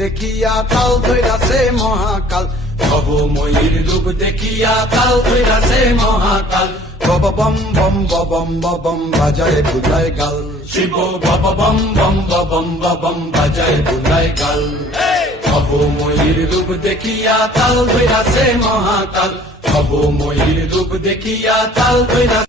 দেখিয়া তাল ধইরাছে মহাকাল, ভবময়ীর রূপ দেখিয়া তাল ধইরাছে মহাকাল। বব বম বম বম বম বাজায় বুলায় গাল, শিব বব বম বম বম বম বাজায় বুলায় গাল। ভবময়ীর রূপ দেখিয়া তাল ধইরাছে মহাকাল, ভবময়ীর রূপ দেখিয়া তাল ধইরাছে